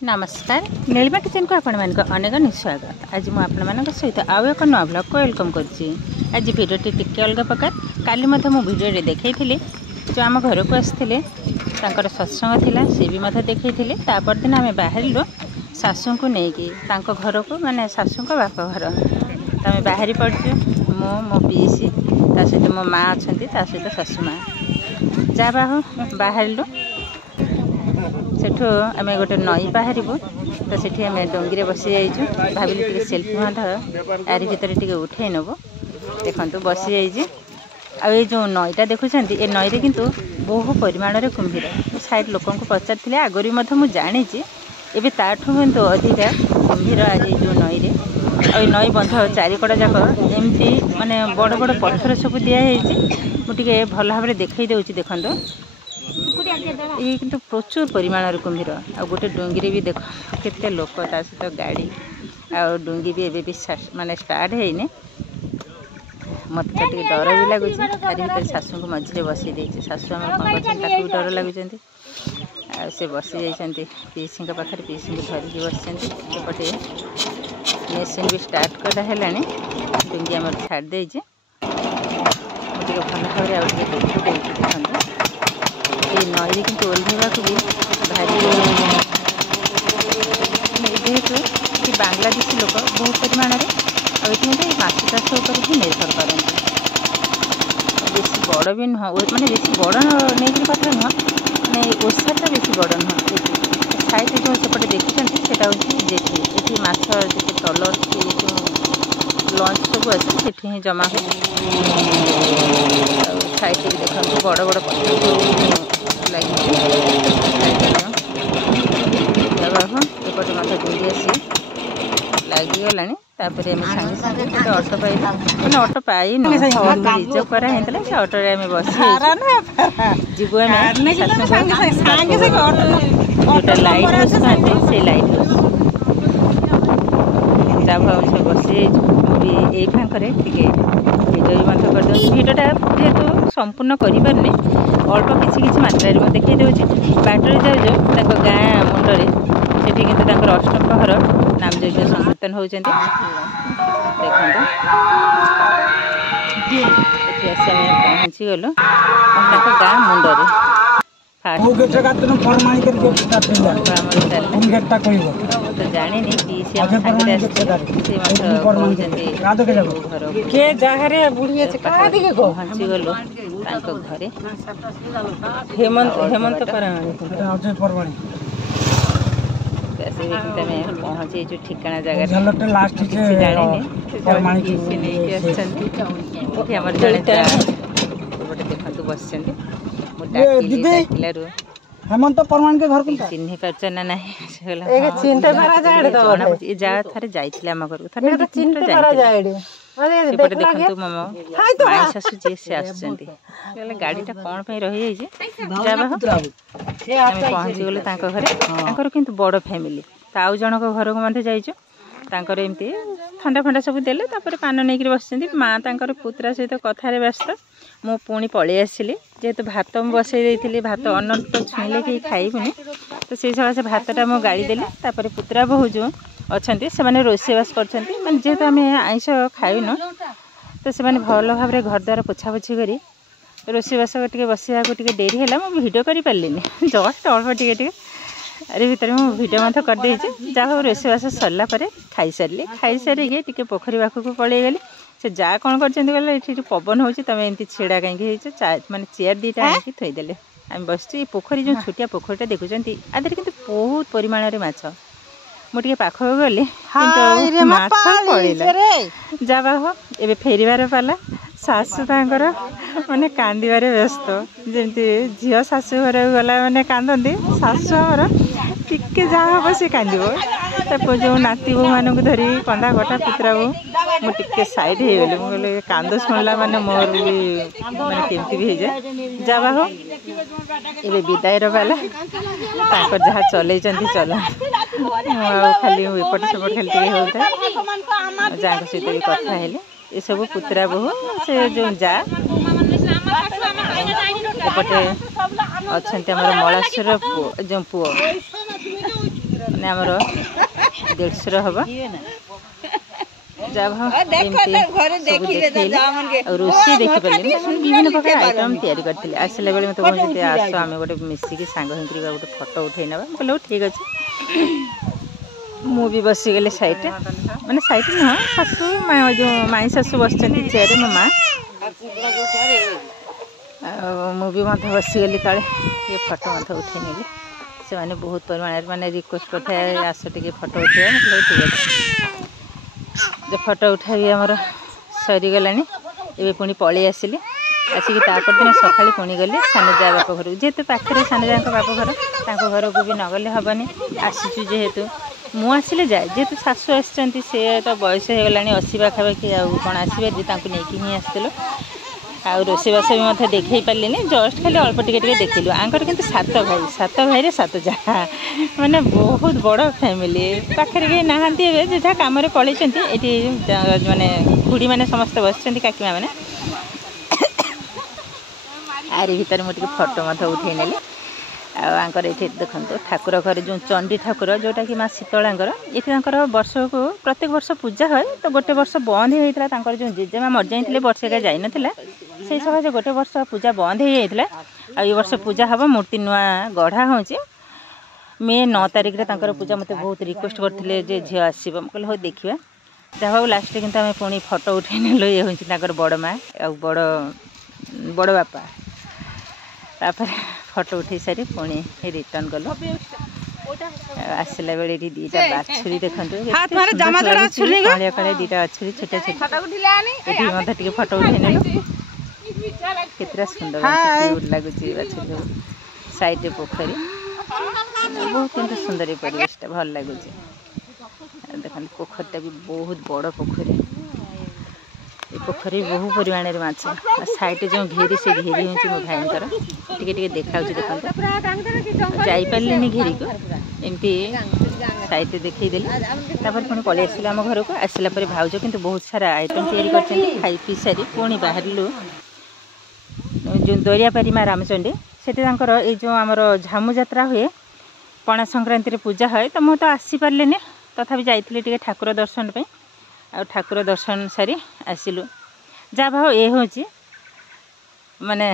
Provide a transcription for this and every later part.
नमस्कार नीलिमा किचन को आपण मान अनेक स्वागत। आज मुझे आपण सहित आउ एक नुआ ब्लॉग को वेलकम करुच्ची। आज भिडियोटी टिके अलग प्रकार काली भिडियो देखी जो आम घर को आसते सत्संग थिला सी भी देखी तापर दिन आम बाहर सासू को लेकिन घर को माने सासू को बाप घर आम बाहरी पड़चु मो पीसी सहित मो माँ अच्छा सहित सासू माँ जा बाहर सेठू आम गोटे नई बाहर तो सेठी आम डोंगी बसी जाइचु भाविली सेल्फी यार भर टे उठे नब देखु बसी जाइए। आ जो नईटा देखुं ये नई रे किंतु बहु परिमाण में कुंभीर साइड लोक पचार आगरी मुझे जानी एवं ताठू कितु अधिका कुंभीर आज जो नई रे आ नई बंध चारिकड़ जाक एमती माने बड़ बड़ पत्थर सब दिखाई मुझे भल भाव देखई दूसरी देखो ये किंतु प्रचुर परिमाण कुंभीर आ गोटे डोंगी भी देख केते लोक सहित गाड़ी आ डोंगी भी एबे भी माने स्टार्ट है मत टे डर भी लगुच तारी भर शाशु को मझे बसी देती शाशु आम कौन कर भी डर लगुच से बसी जाइए पीसी पाखे पीसी को धरिकी बसपटे मेसीन भी स्टार्ट कराला डोंगी आम छाड़ देजे मुझे भल भाव देखते ये नई कि ओल्हेवा को भी भारी जेहेतु कि बांग्लादेशी लोक बहुत परिमाण में माछ चाष उपर ही निर्भर करते बेसी बड़ भी नुह माने बेसी बड़ नहीं कथा नुह माने ओसाटा बेसी बड़ नुह साइड जो सेपटे देखुं से जेठी ये माछ जे ट्रलर जो लंच सब आसे ही जमा हुए साइड देखते बड़ बड़ पत्थर लगे एपटे मतलब डोंगी आसी लगिगला तापर आम सागे सागे गोटे अटो पाई मैंने अटो पाई रिजर्व कराई से अटो बस जीवु जोटा लाइट हाउस कहते से लाइट हाउस सब बसी ये फांकरे भिडियो भी मत कर भिडियोटा जेहेतु संपूर्ण करें अल्प किसी मात्रा देखी दूसरी बाटर जाऊ गाँ मुंडे सेठी किंतु अष्टप्रहर नाम यज्ञ संकीर्तन होती देखो पहुँची गलु गाँ मुंडे जानी पीसी पहुँची गलु घरे हेमंत पहुँचे जो ठिकाना जगह देखु बस हेमंत परमाण के घर को चिन्ह पार ना ना जा थे जाइए आम घर सेपटे देखो मो माई शाशु जी से आसुँच गाड़ीटा कौन रही पहुँची गले घरे किंतु बड़ फैमिली आउ जनक घर को मध्य जाइए एमती ठंडा फंडा सब देले पान नहीं बस माँ पुतरा सहित कथार व्यस्त मु पुणी पलि आसिली जेहेतु भात बसई देती भात अन्न तो छुईले कि खाइबुनि तो से सकाशे भातटा मु गाड़ी देली पुतरा बहु जो अच्छा से मैंने रोषेबास कर जेहेतु आम आईष खाऊन तो से भल भाव में घर द्वार पोछापोछी कर रोषेबास टे बसवा टे डेरी है मुझे भिडियो कर पारे जस्ट अल्प टे अरे भितर मुझे भिडियो मत करदे जहाँ रोषेबास सरला खाई सारे टे पोखरी पाखक पलैगली से जा कौन कर पवन हो तुम एमती छिड़ा कहीं माने चेयर दीटा आनी थईदे आम बस पोखरी जो छोटिया पोखरीटा देखुं आदि कि बहुत परिमाण में माछ मुझे पाख गली जा बाह ए फेरबार पाला शाशु माने कांदार व्यस्त जमी झील शाशु घर गला मैंने कांदती शाशु आमर टिके जहाँ हम सी कांद जो नाती बो मान धरी कंधा कटा पुतरा बो मुझे सैड हो गली मुझे कांद शुणला माने मोर भी माने केमती भी हो जाए जा बाह ए विदायर पाला जहाँ चल चला खाली एपट सेपट खाली टे होता जहाँ सहित भी कथा है ये सब पुतरा बहु से जो जा एपटे अच्छा मलाश्वर जो पुओ मैंने आमर 150 हम जब रोषे देखिपारे विभिन्न प्रकार आइटम तैयारी करते आसला बेले मत कहते आस आम गोटे मिसिकी सांग होकर गोटे फोटो उठे ना कहले ठीक अच्छे मुझे बसीगली सैड मैंने सैड नुह शाशु जो माई शाशु बस चेयर मो माँ मुझे बसीगली तले ये फोटो मत उठे नेली से मैंने बहुत परिमाण मैंने रिक्वेस्ट करते आस टे फोटो उठे मतलब ठीक अच्छे जो फोटो उठाई आमर सरीगला ये पुणी पलि आसिली आसिक दिन सका पुणी गली सानजा बाप घर जेहेतु पाखे सानजा बाप घर घर को भी नगले हेनी आसीचु जेहेतु मुझे जाए जेहेतु शाशु आसी सी तो बयस होगला 80 पाखापाखि कौन आसवे नहीं ही आसलु आ रोषेबास भी देखई पारे जस्ट खाली अल्प टिके देखलु आंकर किंतु 7 भाई 7 जहा माने बहुत बड़ फैमिली पाखे कहीं नहांती जहाँ कम पलि माने खुड़ी मैंने समस्त बस काकीमा मैंने आरी भीतर मुझे फोटो उठे नेली आंकर ये देखो ठाकुर घर जो चंडी ठाकुर जोटा कि माँ शीतलांकर ये वर्ष को प्रत्येक वर्ष पूजा है तो गोटे वर्ष बंद होता जो जेजेमा मर जाते वर्षेका जाइन से सकाश गोटे वर्ष पूजा बंद हो जाता ये वर्ष पूजा हम मूर्ति नुआ गढ़ा हो मे 9 तारिख पूजा मत बहुत रिक्वेस्ट करते झी आसो कहले हो देखा जहाँ लास्ट कि पुणी फोटो उठे नेलु ये हूँ बड़ माँ बड़ बापा तापर फोटो उठे सारी पुणी रिटर्न गलु आसला बेले दीटा बाछुरी देखो काले दीटा बाछुरी छोटा छोटा ये फोटो उठे नेलु कितना सुंदर लगुच बाछुरी साइड पोखरी बहुत सुंदर परिवेश भल लगुच देखते पोखरीटा भी बहुत बड़ पोखरी ये पोखरी बहु परिमाण माछ साइड जो घेरी से घेरी हो मो भाईंकर टे देखा देखते जापारे घेरी को एमती साइड देखईदेली पुणी पलि आसलु आम घर को आसला भाउज किंतु बहुत सारा आइटम तैयारी कर खाई पी सारी पुणी बाहरलु जो दरियापारी माँ रामचंडी से जो आमर झामु जात्रा हुए पणा संक्रांति पूजा है तो मुझे तो आसीपारे तथापि जाइली टे ठाकुर दर्शन पे आ ठाकुर दर्शन सारी आसिलु जहाँ भाव ये हूँ माने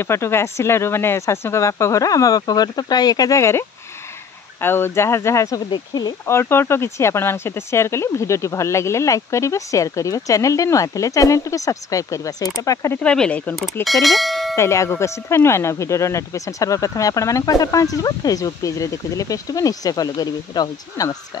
एपटक आसलु माने शाशु बाप घर आम बाप घर तो प्राय एका जगार जहाँ जहाँ सब देखिली अल्प अल्प किसी आपण सहित शेयर कली भिडियोटी भल लगे लाइक करेंगे शेयर करेंगे चैनल नुआ थे चैनल टी सब्सक्राइब करने सहित पाखे बेल आइकन को क्लिक करेंगे ताइले आगो आसी नुआ नुआ भिडियो नोटिफिकेशन सर्वप्रथम आपण पाखे पहुँच फेसबुक पेज रे देखुले पेज भी निश्चय फॉलो करेंगे। रहुछि नमस्कार।